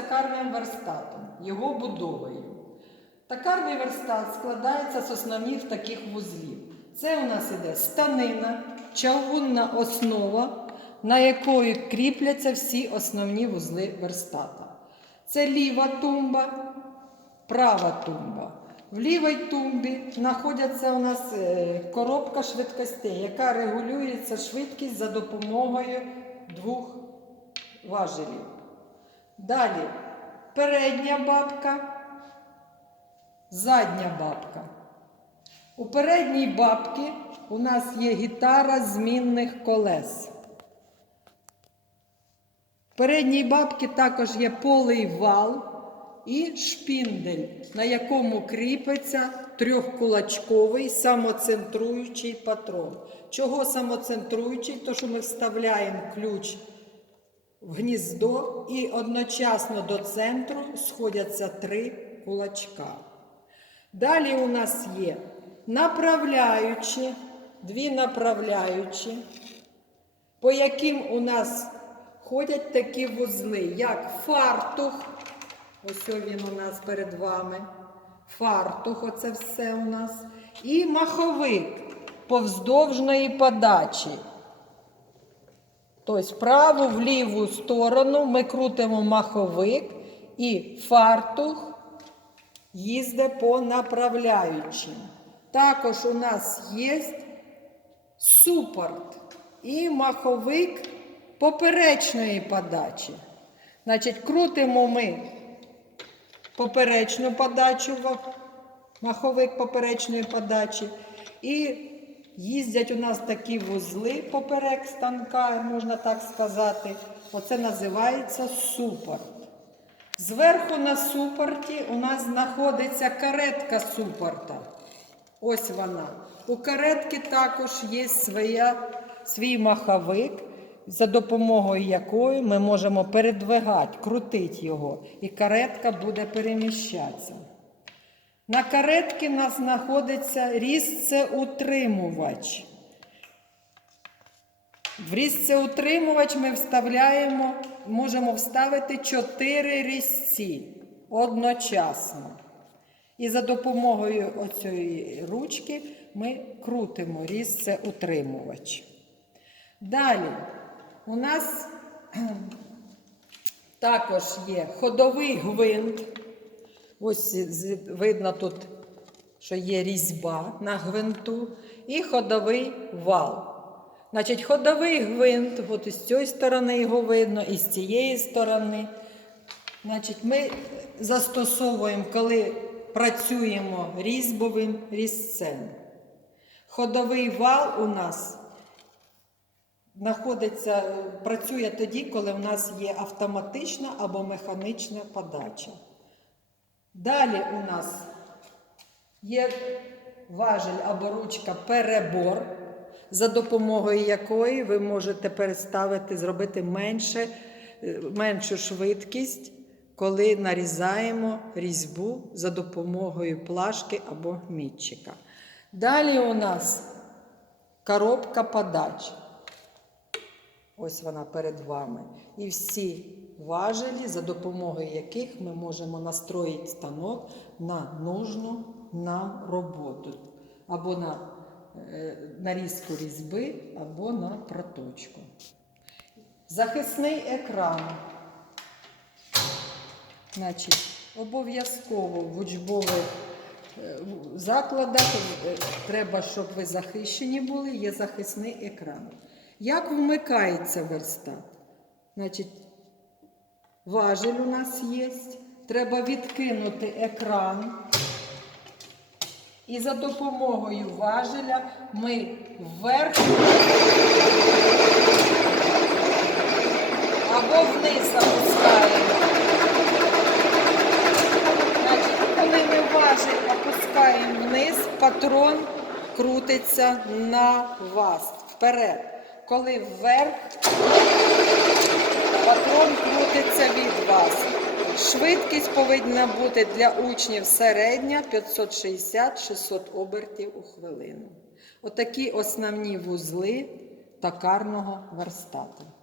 токарним верстатом, його будовою. Такарний верстат складається з основних таких вузлів. Це у нас іде станина, чавунна основа, на якої кріпляться всі основні вузли верстата. Це ліва тумба, права тумба. В лівій тумбі знаходиться у нас е, коробка швидкостей, яка регулюється швидкість за допомогою двох важелів. Далі передня бабка, задня бабка. У передній бабки у нас є гітара змінних колес. В передній бабки також є полий вал і шпіндель, на якому кріпиться трьохкулачковий самоцентруючий патрон. Чого самоцентруючий? То що ми вставляємо ключ в гніздо і одночасно до центру сходяться три кулачка. Далі у нас є направляючі, дві направляючі, по яким у нас ходять такі вузли, як фартух. Ось він у нас перед вами. Фартух, оце все у нас. І маховик повздовжної подачі. Тобто праву в ліву сторону ми крутимо маховик і фартух їзде по направляючим. Також у нас є супорт і маховик поперечної подачі. Значить, крутимо ми поперечну подачу, маховик поперечної подачі. І Їздять у нас такі вузли поперек станка, можна так сказати. Оце називається супорт. Зверху на супорті у нас знаходиться каретка супорта. Ось вона. У каретки також є своя, свій маховик, за допомогою якої ми можемо передвигати, крутити його, і каретка буде переміщатися. На каретки у нас знаходиться різцеутримувач. В різцеутримувач ми вставляємо, можемо вставити чотири різці одночасно. І за допомогою оцієї ручки ми крутимо різцеутримувач. Далі у нас також є ходовий гвинт. Ось видно тут, що є різьба на гвинту і ходовий вал. Значить, ходовий гвинт, от з цієї сторони його видно, і з цієї сторони. Значить, Ми застосовуємо, коли працюємо різьбовим різцем. Ходовий вал у нас знаходиться, працює тоді, коли в нас є автоматична або механічна подача. Далі у нас є важель або ручка перебор, за допомогою якої ви можете переставити, зробити менше, е, меншу швидкість, коли нарізаємо різьбу за допомогою плашки або мітчика. Далі у нас коробка подач. Ось вона перед вами. І всі важелі, за допомогою яких ми можемо настроїти станок на нужну нам роботу. Або на е, різку різьби, або на проточку. Захисний екран. Значить, Обов'язково в учбових е, закладах е, треба, щоб ви захищені були, є захисний екран. Як вмикається верстат? Значить, Важель у нас є. Треба відкинути екран. І за допомогою важеля ми вверх або вниз опускаємо. Значить, коли ми важель опускаємо вниз, патрон крутиться на вас вперед. Коли вверх. Патрон крутиться від вас. Швидкість повинна бути для учнів середня 560-600 обертів у хвилину. Отакі основні вузли токарного верстату.